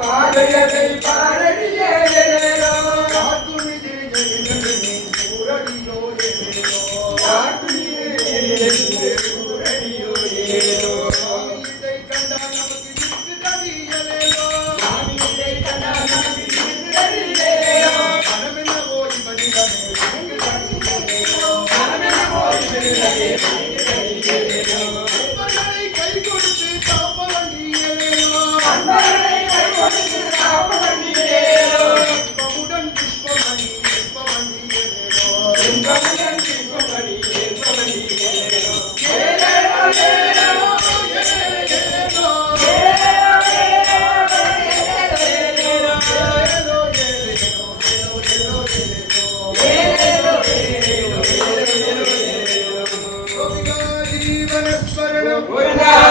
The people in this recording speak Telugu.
పాడయలే Cuidado!